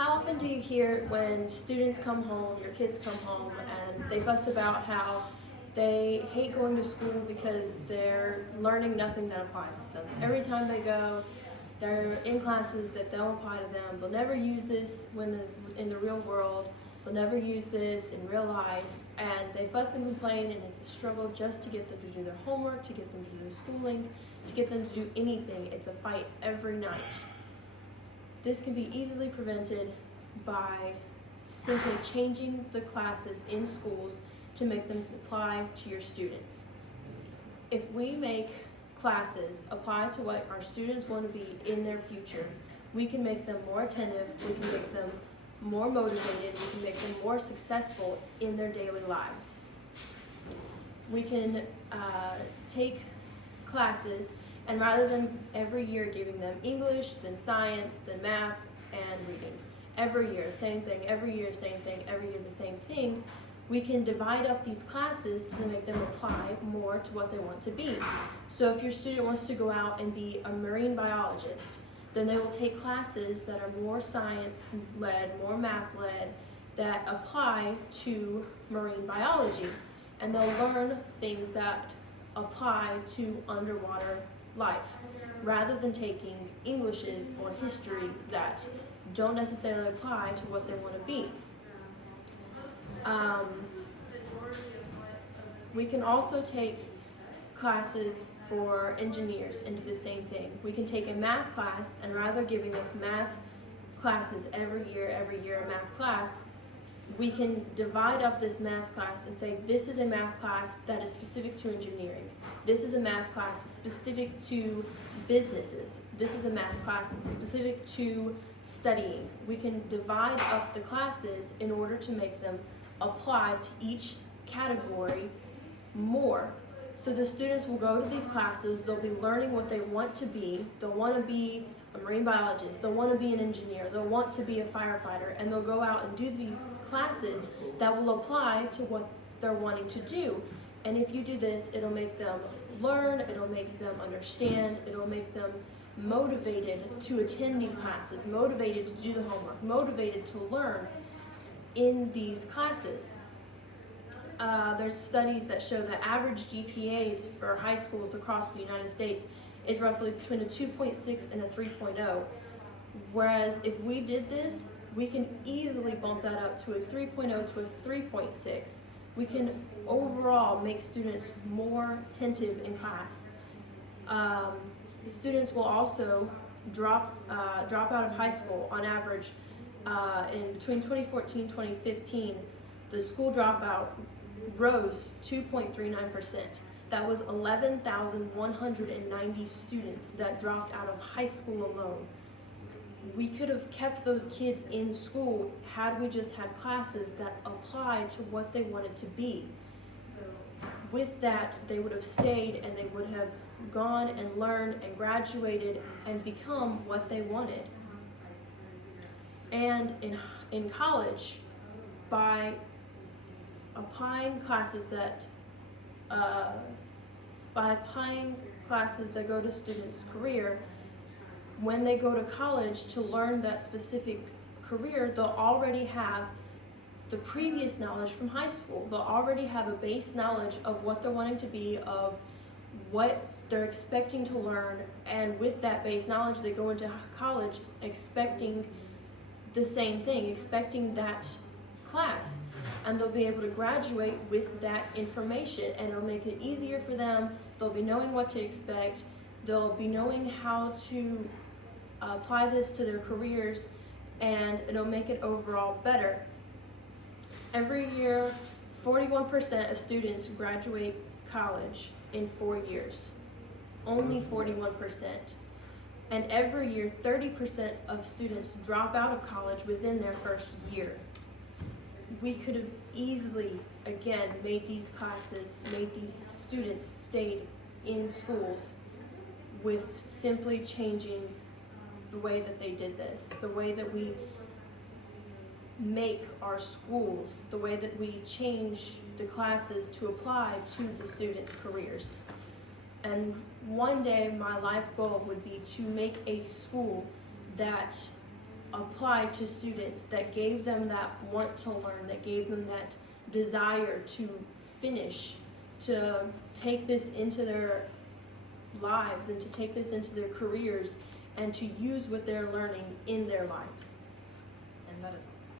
How often do you hear when students come home, your kids come home, and they fuss about how they hate going to school because they're learning nothing that applies to them? Every time they go, they're in classes that don't apply to them. They'll never use this in the real world. They'll never use this in real life. And they fuss and complain, and it's a struggle just to get them to do their homework, to get them to do their schooling, to get them to do anything. It's a fight every night. This can be easily prevented by simply changing the classes in schools to make them apply to your students. If we make classes apply to what our students want to be in their future, we can make them more attentive, we can make them more motivated, we can make them more successful in their daily lives. We can take classes, and rather than every year giving them English, then science, then math, and reading, every year, same thing, every year, same thing, every year, the same thing, we can divide up these classes to make them apply more to what they want to be. So if your student wants to go out and be a marine biologist, then they will take classes that are more science-led, more math-led, that apply to marine biology. And they'll learn things that apply to underwater life, rather than taking Englishes or histories that don't necessarily apply to what they want to be. We can also take classes for engineers and do the same thing. We can take a math class, and rather giving us math classes every year a math class, we can divide up this math class and say, this is a math class that is specific to engineering. This is a math class specific to businesses. This is a math class specific to studying. We can divide up the classes in order to make them apply to each category more. So the students will go to these classes, they'll be learning what they want to be. They'll want to be a marine biologist, they'll want to be an engineer, they'll want to be a firefighter, and they'll go out and do these classes that will apply to what they're wanting to do. And if you do this, it'll make them learn, it'll make them understand, it'll make them motivated to attend these classes, motivated to do the homework, motivated to learn in these classes. There's studies that show that average GPAs for high schools across the United States is roughly between a 2.6 and a 3.0. Whereas if we did this, we can easily bump that up to a 3.0 to a 3.6. We can overall make students more attentive in class. The students will also drop out of high school on average. In between 2014 and 2015, the school dropout rose 2.39%. That was 11,190 students that dropped out of high school alone. We could have kept those kids in school had we just had classes that applied to what they wanted to be. With that, they would have stayed, and they would have gone and learned and graduated and become what they wanted. And in college, by applying classes that go to students' career, when they go to college to learn that specific career, they'll already have the previous knowledge from high school. They'll already have a base knowledge of what they're wanting to be, of what they're expecting to learn, and with that base knowledge, they go into college expecting the same thing, expecting that class, and they'll be able to graduate with that information, and it'll make it easier for them. They'll be knowing what to expect, they'll be knowing how to apply this to their careers, and it'll make it overall better. Every year, 41% of students graduate college in 4 years. Only 41%. And every year, 30% of students drop out of college within their first year. We could have easily, again, made these students stayed in schools with simply changing the way that they did this, the way that we make our schools, the way that we change the classes to apply to the students' careers. And one day my life goal would be to make a school that applied to students, that gave them that want to learn, that gave them that desire to finish, to take this into their lives and to take this into their careers and to use what they're learning in their lives. And that is all.